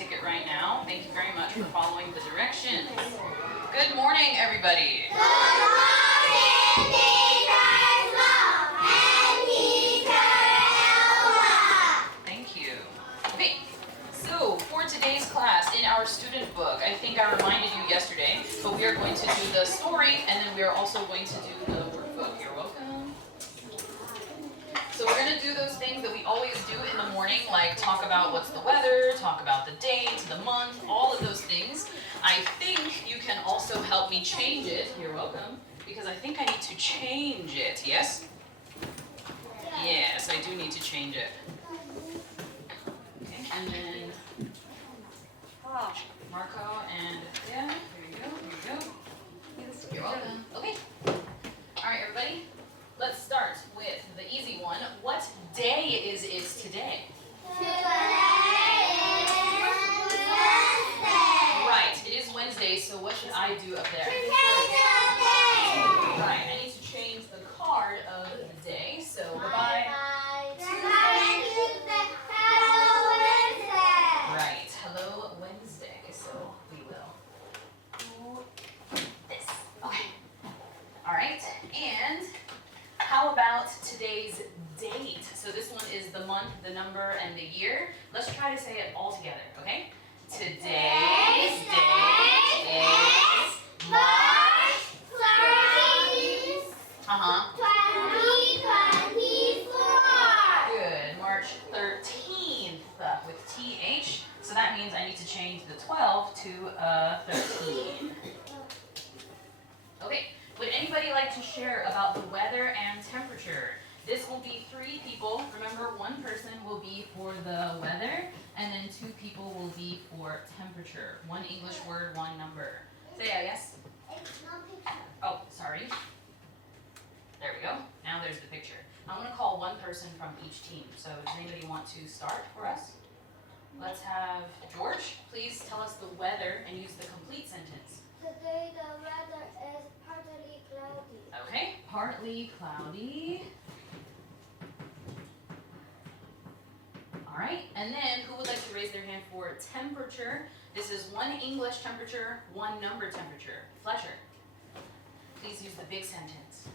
ticket right now. Thank you very much for following the directions. Good morning, everybody. Good morning, Teacher Mom and Teacher Ella. Thank you. Okay, so for today's class, in our student book, I think I reminded you yesterday, but we are going to do the story, and then we are also going to do the workbook. You're welcome. So we're going to do those things that we always do in the morning, like talk about what's the weather, talk about the date, the month, all of those things. I think you can also help me change it. You're welcome. Because I think I need to change it. Yes? Yes, I do need to change it. Okay, and then Marco and yeah, here you go. You're welcome. Okay. All right, everybody. Let's start with the easy one. What day is it today? Today is Wednesday. Right, it is Wednesday, so what should I do up there? Right, I need to change the card of the day, so bye-bye. Right, hello Wednesday, so we will do this. Okay. All right, and how about today's date? So this one is the month, the number, and the year. Let's try to say it all together, okay? Today's date is March 30th, 2024. Good, March 13th with TH. So that means I need to change the 12 to 13. Okay, would anybody like to share about the weather and temperature? This will be 3 people. Remember, 1 person will be for the weather, and then 2 people will be for temperature. 1 English word, 1 number. Say yeah, yes? Oh, sorry. There we go. Now there's the picture. I'm going to call 1 person from each team. So does anybody want to start for us? Let's have George. Please tell us the weather and use the complete sentence. Today the weather is partly cloudy. Okay, partly cloudy. All right, and then who would like to raise their hand for temperature? This is 1 English temperature, 1 number temperature. Fletcher, please use the big sentence.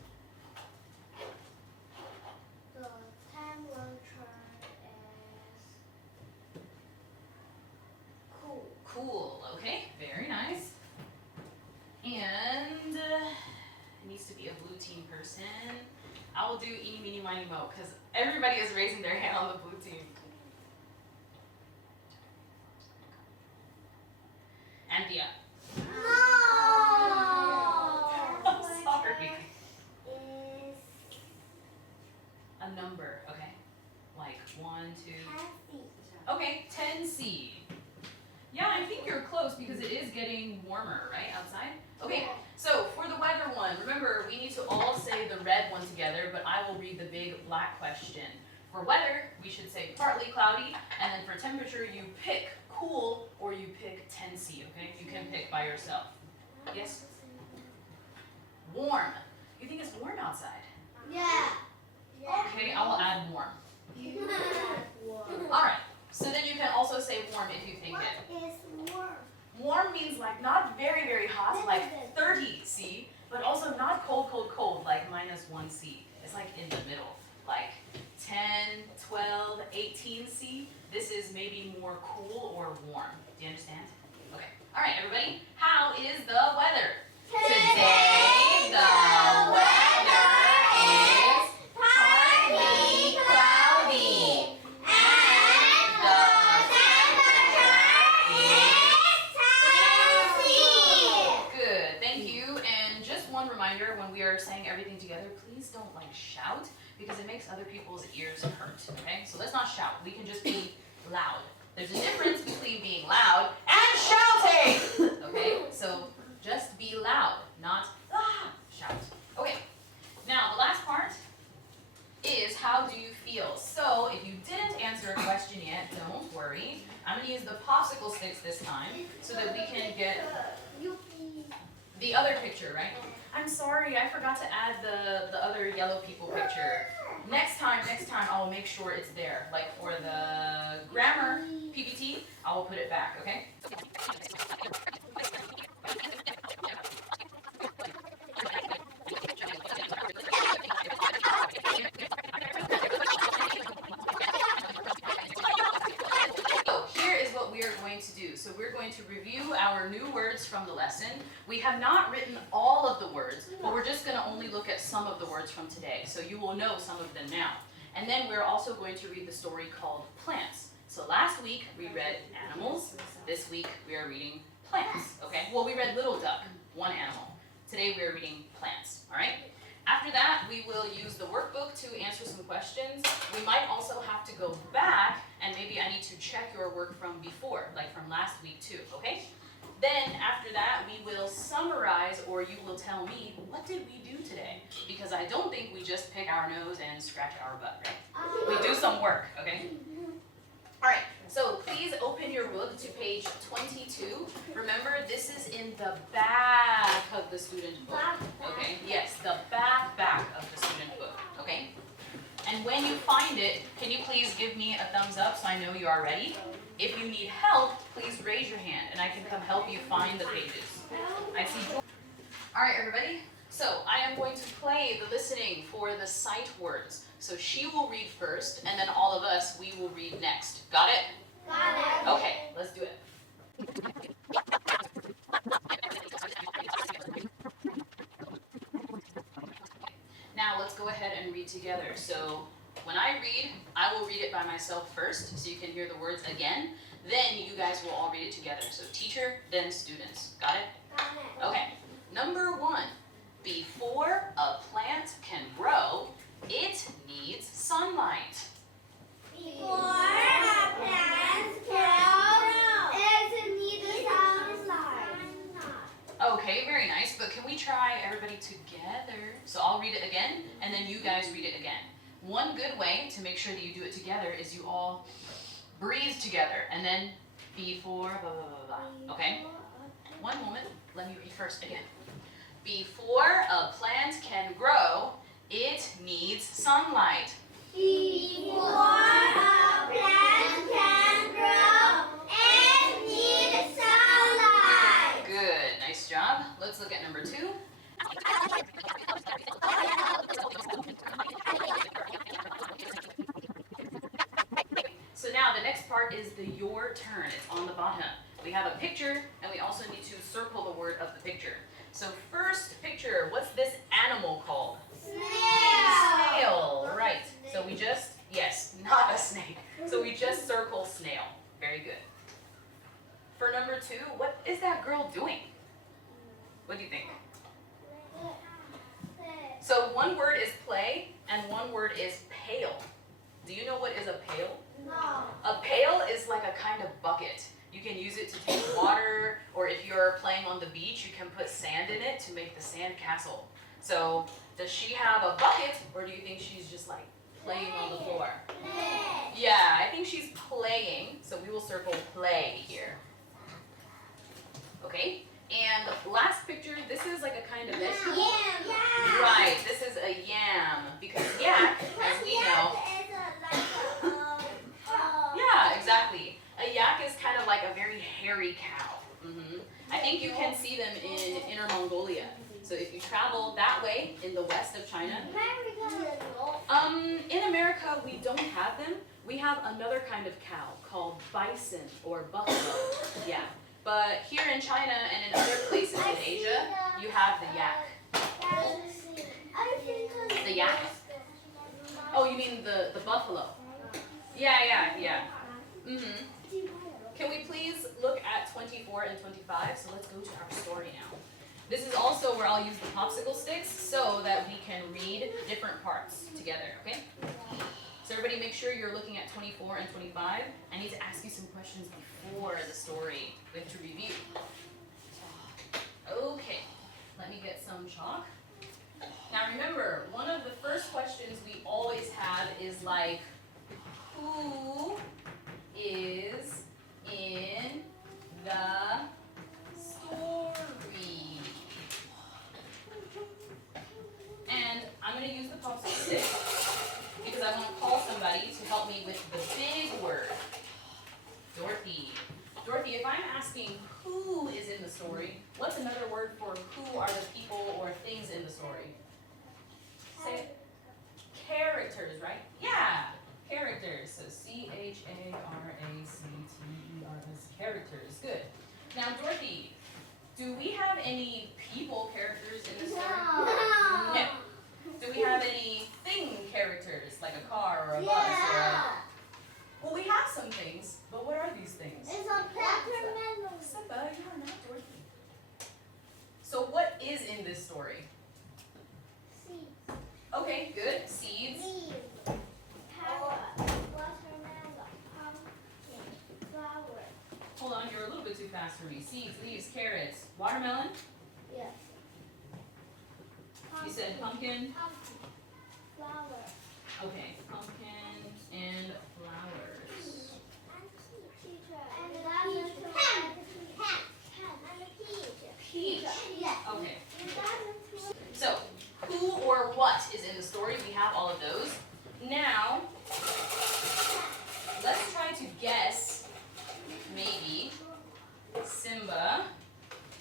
The temperature is cool. Cool, okay, very nice. And it needs to be a blue team person. I will do eeny, meeny, miny, mo, because everybody is raising their hand on the blue team. Anthea. No. I'm sorry. Is A number, okay. Like 1, 2. heavy. Okay, 10C. Yeah, I think you're close because it is getting warmer, right, outside? Okay, so for the weather one, remember we need to all say the red one together, but I will read the big black question. For weather, we should say partly cloudy, and then for temperature, you pick cool or you pick 10C, okay? You can pick by yourself. Yes? Warm. You think it's warm outside? Yeah. Okay, I will add warm. Warm. All right, so then you can also say warm if you think it. What is warm? Warm means like not very, very hot, like 30C, but also not cold, cold, cold, like -1C. It's like in the middle, like 10, 12, 18C. This is maybe more cool or warm. Do you understand? Okay. All right, everybody. How is the weather? Today, the weather is partly cloudy. And the Good, thank you. And just one reminder, when we are saying everything together, please don't like shout because it makes other people's ears hurt, okay? So let's not shout. We can just be loud. There's a difference between being loud and shouting, okay? So just be loud, not shout. Okay, now the last part is how do you feel? So if you didn't answer a question yet, don't worry. I'm gonna use the popsicle sticks this time so that we can get the other picture, right? I'm sorry, I forgot to add the other yellow people picture. Next time, I will make sure it's there. Like for the grammar PPT, I will put it back, okay? So we're going to review our new words from the lesson. We have not written all of the words, but we're just going to only look at some of the words from today. So you will know some of them now. And then we're also going to read the story called Plants. So last week we read animals. This week we are reading plants, okay? Well, we read Little Duck, one animal. Today we are reading plants, all right? After that, we will use the workbook to answer some questions. We might also have to go back and maybe I need to check your work from before, like from last week too, okay? Then after that, we will summarize or you will tell me, what did we do today? Because I don't think we just pick our nose and scratch our butt, right? We do some work, okay? All right, so please open your book to page 22. Remember, this is in the back of the student book, okay? Yes, the back of the student book, okay? And when you find it, can you please give me a thumbs up so I know you are ready? If you need help, please raise your hand and I can come help you find the pages. I see. All right, everybody. So I am going to play the listening for the sight words. So she will read first, and then all of us, we will read next. Got it? Got it. Okay, let's do it. Now let's go ahead and read together. So when I read, I will read it by myself first, so you can hear the words again. Then you guys will all read it together. So teacher, then students. Got it? Got it. Okay. Number 1. Before a plant can grow, it needs sunlight. Before a plant can grow, it needs sunlight. Okay, very nice. But can we try everybody together? So I'll read it again, and then you guys read it again. One good way to make sure that you do it together is you all breathe together, and then before blah, blah, blah, blah. Okay? One moment. Let me read first again. Before a plant can grow, it needs sunlight. Before a plant can grow, it needs sunlight. Good. Nice job. Let's look at number 2. So now the next part is the your turn. It's on the bottom. We have a picture, and we also need to circle the word of the picture. So first picture, what's this animal called? Snail, right. So we just, yes, not a snake. So we just circle snail. Very good. For number 2, what is that girl doing? What do you think? So one word is play and one word is pail. Do you know what is a pail? No. A pail is like a kind of bucket. You can use it to take water, or if you're playing on the beach, you can put sand in it to make the sand castle. So does she have a bucket, or do you think she's just like playing on the floor? Play. Yeah, I think she's playing, so we will circle play here. Okay, and last picture, this is like a kind of vegetable. Yeah. Right, this is a yam, because yak, as we know, yeah, exactly. A yak is kind of like a very hairy cow. I think you can see them in Inner Mongolia. So if you travel that way in the west of China, in America we don't have them. We have another kind of cow called bison or buffalo. Yeah, but here in China and in other places in Asia, you have the yak. The yak? Oh, you mean the buffalo? Yeah. Can we please look at 24 and 25? So let's go to our story now. This is also where I'll use the popsicle sticks so that we can read different parts together, okay? So everybody make sure you're looking at 24 and 25. I need to ask you some questions before the story. We have to review. Okay, let me get some chalk. Now remember, one of the first questions we always have is like, who is in the story? And I'm going to use the popsicle stick. somebody to help me with the big word. Dorothy. Dorothy, if I'm asking who is in the story, what's another word for who are the people or things in the story? Say it. Characters, right? Yeah, characters. So characters, characters. Good. Now, Dorothy, do we have any people characters in the story? No. Do we have any thing characters, like a car or a bus or a... Well, we have some things, but what are these things? It's a peppermint. Simba, you are not Dorothy. So what is in this story? Seeds. Okay, good. Seeds. Leaves. Carrot. Watermelon. Pumpkin. Flower. Hold on, you're a little bit too fast for me. Seeds, leaves, carrots, watermelon. Yes. You said pumpkin. Pumpkin. Flower. Okay, pumpkin and flowers. Teacher. And the pen. And the peach. Peach. Yes. Okay. And that's So, who or what is in the story? We have all of those. Now, let's try to guess, maybe, Simba.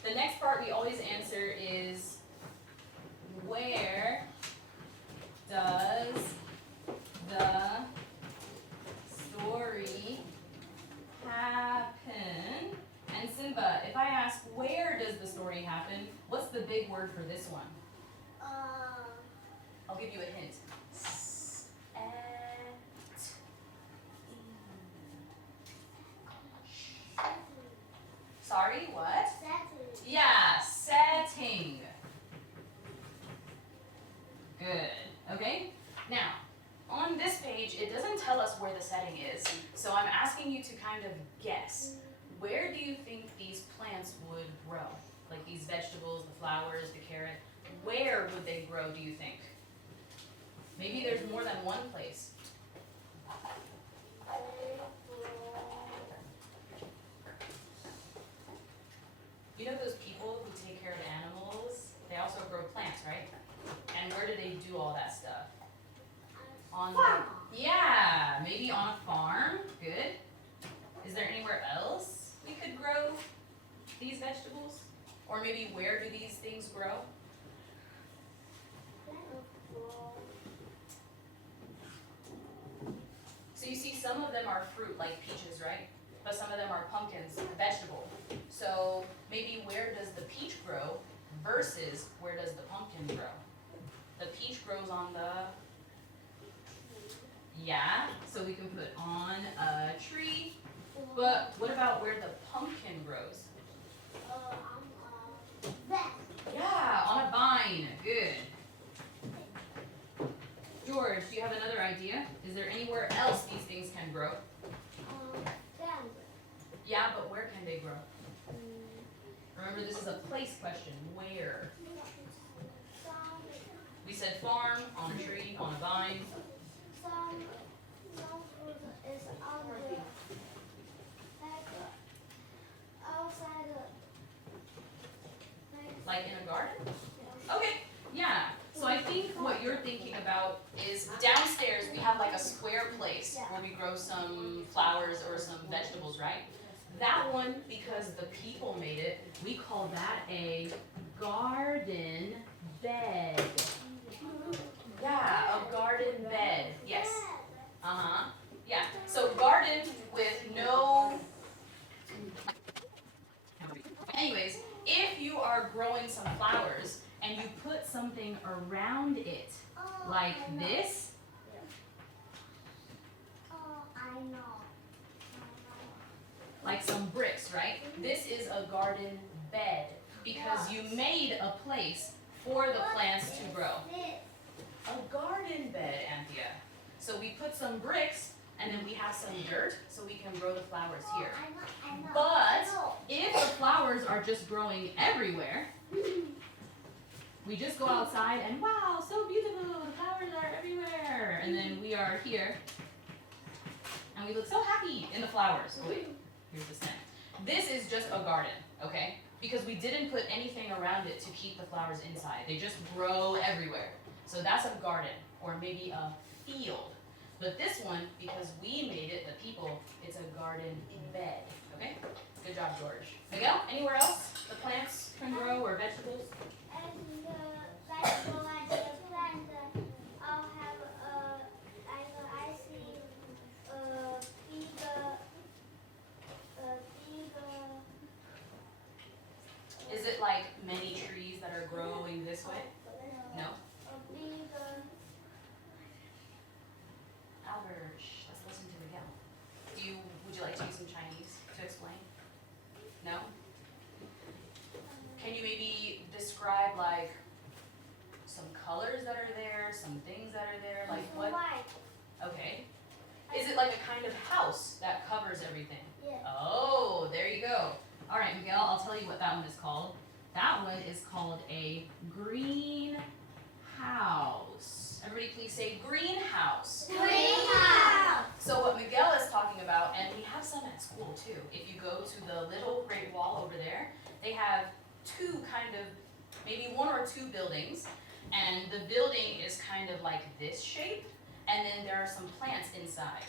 The next part we always answer is, where does the story happen? And Simba, if I ask where does the story happen, what's the big word for this one? I'll give you a hint. Sorry, what? setting. Yeah, setting. Good. Okay? Now, on this page, it doesn't tell us where the setting is, so I'm asking you to kind of guess. Where do you think these plants would grow? Like these vegetables, the flowers, the carrot. Where would they grow, do you think? Maybe there's more than one place. You know those people who take care of animals? They also grow plants, right? And where do they do all that stuff? On the, yeah, maybe on a farm. Good. Is there anywhere else we could grow these vegetables? Or maybe where do these things grow? So you see some of them are fruit like peaches, right? But some of them are pumpkins, vegetable. So maybe where does the peach grow versus where does the pumpkin grow? The peach grows on the, yeah, so we can put on a tree. But what about where the pumpkin grows? Yeah, on a vine. Good. George, do you have another idea? Is there anywhere else these things can grow? Yeah, but where can they grow? Remember, this is a place question. Where? We said farm, on a tree, on a vine. Some fruit is on the outside Like in a garden? Okay, yeah. So I think what you're thinking about is downstairs we have like a square place where we grow some flowers or some vegetables, right? That one, because the people made it, we call that a garden bed. Yeah, a garden bed. Yes. Uh-huh. Yeah. So garden with no... Anyways, if you are growing some flowers and you put something around it, like this. I know. Like some bricks, right? This is a garden bed because you made a place for the plants to grow. A garden bed, Anthea. So we put some bricks and then we have some dirt so we can grow the flowers here. But if the flowers are just growing everywhere, we just go outside and wow, so beautiful, the flowers are everywhere. And then we are here and we look so happy in the flowers. Oh, wait, here's the stem. This is just a garden, okay? Because we didn't put anything around it to keep the flowers inside. They just grow everywhere. So that's a garden or maybe a field. But this one, because we made it, the people, it's a garden bed. Okay? Good job, George. Miguel, anywhere else the plants can grow or vegetables? And the vegetable and the plant all have I see big Is it like many trees that are growing this way? No? a big Albert, let's listen to Miguel. Would you like to use some Chinese to explain? No? Can you maybe describe like some colors that are there, some things that are there, like what? white. Okay. Is it like a kind of house that covers everything? Yeah. Oh, there you go. All right, Miguel, I'll tell you what that one is called. That one is called a greenhouse. Everybody please say greenhouse. Greenhouse. So what Miguel is talking about, and we have some at school too. If you go to the little Great Wall over there, they have two kind of, maybe one or two buildings, and the building is kind of like this shape, and then there are some plants inside.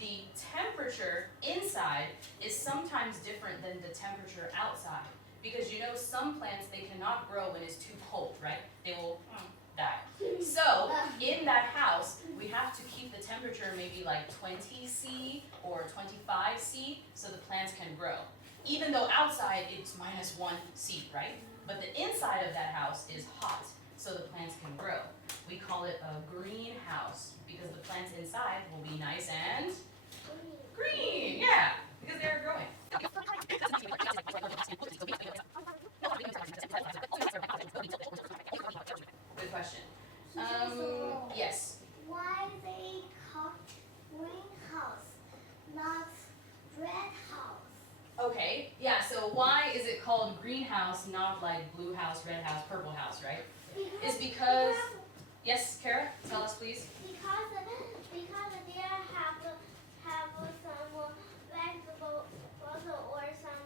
The temperature inside is sometimes different than the temperature outside, because you know some plants, they cannot grow when it's too cold, right? They will die. So in that house, we have to keep the temperature maybe like 20 C or 25 C so the plants can grow. Even though outside it's -1 C, right? But the inside of that house is hot, so the plants can grow. We call it a greenhouse because the plants inside will be nice and green. Yeah, because they're growing. Good question. Yes. Why they call greenhouse, not red house? Okay, yeah, so why is it called greenhouse, not like blue house, red house, purple house, right? It's because, yes, Kara, tell us please. Because there have some vegetable or some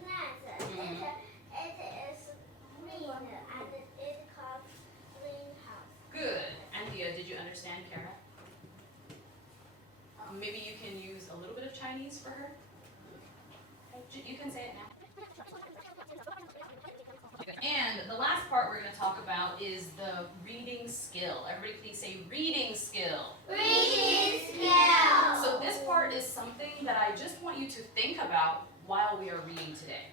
plants. Mhm. It is green and it called greenhouse. Good. Anthea, did you understand Kara? Maybe you can use a little bit of Chinese for her? You can say it now. And the last part we're going to talk about is the reading skill. Everybody please say reading skill. Reading skill. So this part is something that I just want you to think about while we are reading today.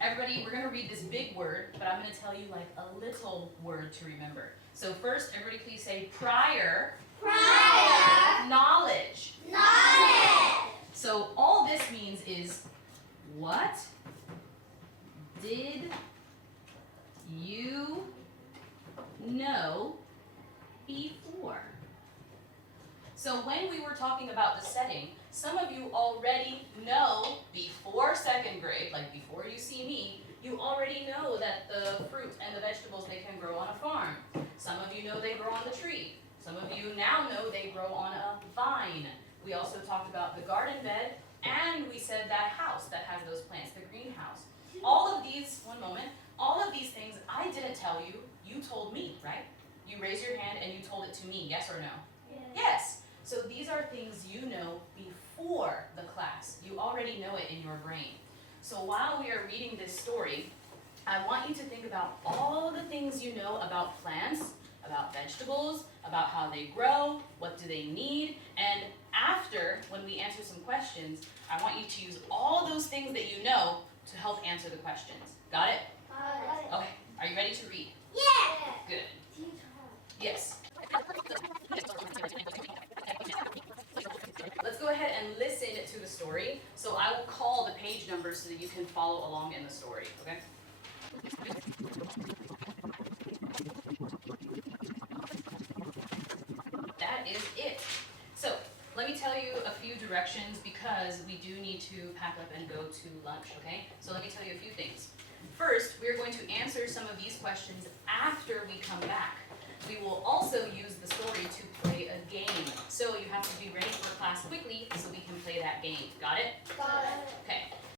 Everybody, we're going to read this big word, but I'm going to tell you like a little word to remember. So first, everybody please say prior. Prior. Knowledge. Knowledge. So all this means is what did you know before? So when we were talking about the setting, some of you already know before second grade, like before you see me, you already know that the fruit and the vegetables, they can grow on a farm. Some of you know they grow on the tree. Some of you now know they grow on a vine. We also talked about the garden bed, and we said that house that has those plants, the greenhouse. All of these, one moment, all of these things I didn't tell you, you told me, right? You raised your hand and you told it to me, yes or no? Yes. So these are things you know before the class. You already know it in your brain. So while we are reading this story, I want you to think about all the things you know about plants, about vegetables, about how they grow, what do they need, and after, when we answer some questions, I want you to use all those things that you know to help answer the questions. Got it? Okay. Are you ready to read? Yeah. Good. Yes. Let's go ahead and listen to the story. So I will call the page numbers so that you can follow along in the story, okay? That is it. So let me tell you a few directions because we do need to pack up and go to lunch, okay? So let me tell you a few things. First, we're going to answer some of these questions after we come back. We will also use the story to play a game. So you have to be ready for class quickly so we can play that game. Got it? Got it. Okay.